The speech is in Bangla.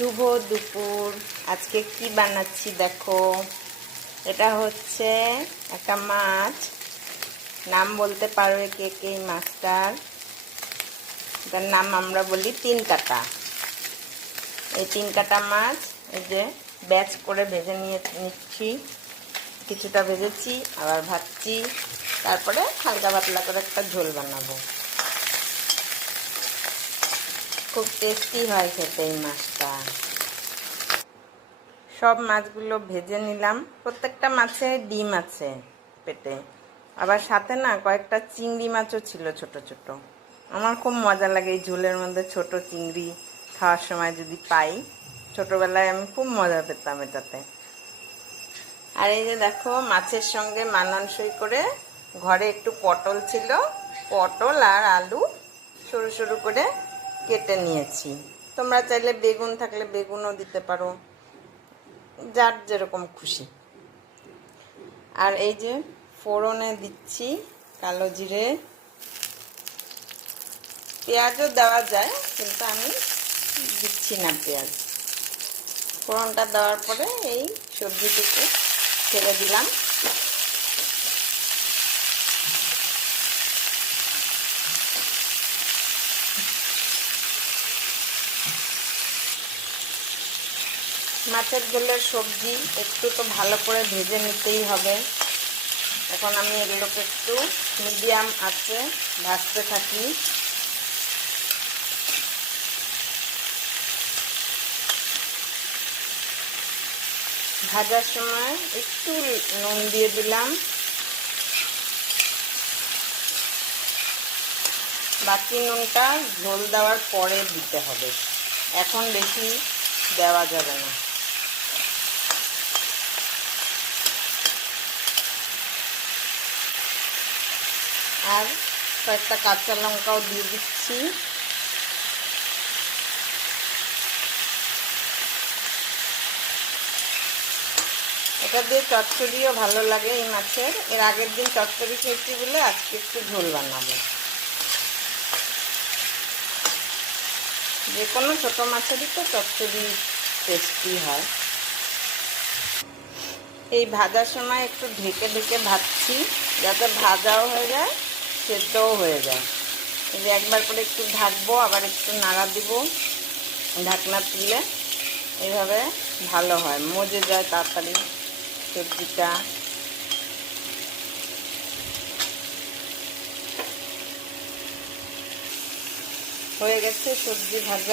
শুভ দুপুর। আজকে কি বানাচ্ছি দেখো। এটা হচ্ছে একটা মাছ, নাম বলতে পারবে কে কে এই মাছটার? এটার নাম আমরা বলি 3 কাটা। এই 3 কাটা মাছ এই যে ব্যাচ করে ভেজে নিচ্ছি। কিছুটা ভেজেছি, আবার ভাজছি, তারপরে হালকা পাতলা করে একটা ঝোল বানাবো। খুব টেস্টি হয় খেতে এই মাছটা। সব মাছগুলো ভেজে নিলাম। প্রত্যেকটা মাছে ডিম আছে পেটে, আবার সাথে না কয়েকটা চিংড়ি মাছও ছিল ছোট ছোট। আমার খুব মজা লাগে এই ঝোলের মধ্যে ছোট চিংড়ি খাওয়ার সময় যদি পাই। ছোটবেলায় আমি খুব মজা পেতাম এটাতে। আর এই যে দেখো, মাছের সঙ্গে মানানসই করে ঘরে একটু পটল ছিল, পটল আর আলু সরু সরু করে কেটে নিয়েছি। তোমরা চাইলে বেগুন থাকলে বেগুনও দিতে পারো, যার যেরকম খুশি। আর এই যে ফোড়নে দিচ্ছি কালো জিরে, পেঁয়াজও দেওয়া যায় কিন্তু আমি দিচ্ছি না পেঁয়াজ। ফোড়নটা দেওয়ার পরে এই সবজিটুকু ছেড়ে দিলাম। মাছের ঝোলের সবজি একটু তো ভালো করে ভেজে নিতেই হবে। এখন আমি এগুলোকে একটু মিডিয়াম আঁচে ভাজতে থাকি। ভাজার সময় একটু নুন দিয়ে দিলাম, বাকি নুনটা ঝোল দেওয়ার পরে দিতে হবে, এখন বেশি দেওয়া যাবে না। আর কয়েকটা কাঁচা লঙ্কাও দিয়ে দিচ্ছি। এটা দিয়ে চচ্চড়িও ভালো লাগে এই মাছের। এর আগের দিন চচ্চড়ি খেয়েছি বলে আজকে একটু ঝোল বানাবো। যে কোনো ছোটো মাছেরই তো চচ্চড়ি টেস্টি হয়। এই ভাজার সময় একটু ঢেকে ঢেকে ভাজছি, যাতে ভাজাও হয়ে যায় সেদ্ধও হয়ে যায়। এই যে একবার করে একটু ঢাকবো, আবার একটু নাড়া দিব। ঢাকনা তুললে এইভাবে ভালো হয়, মজে যায় তাড়াতাড়ি সবজিটা। হয়ে গেছে সবজি ভাজা।